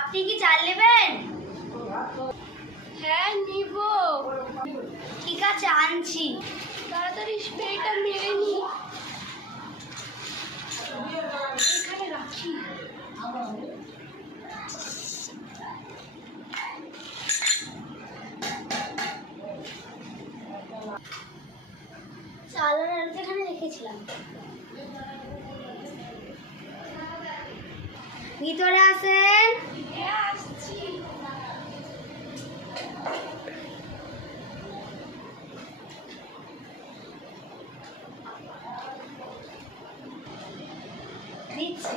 আপনি কি চাল নেবেন? হ্যাঁ নিব। ঠিক আছে, আনছি। তাড়াতাড়ি স্প্রেটা মেরে নি। এখানে রাখি। চাল এখানে রেখেছিলাম। ভিতরে আসেন। হ্যাঁ আসছি। দিচ্ছি।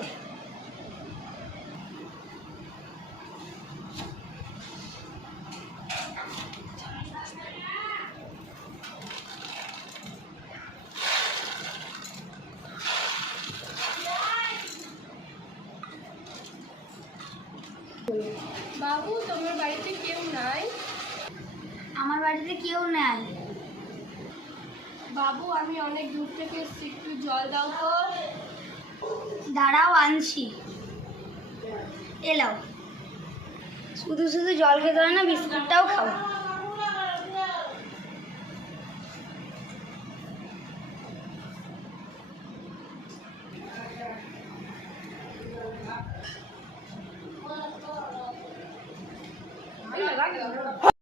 বাবু তোমার বাড়িতে কেউ নাই? আমার বাড়িতে কেউ নাই। বাবু আমি অনেক দূর থেকে এসেছি, একটু জল দাও তো। দাঁড়াও, আনছি। এলাও। শুধু শুধু জল খেতে হয় না, বিস্কুটটাও খাও। রাখ।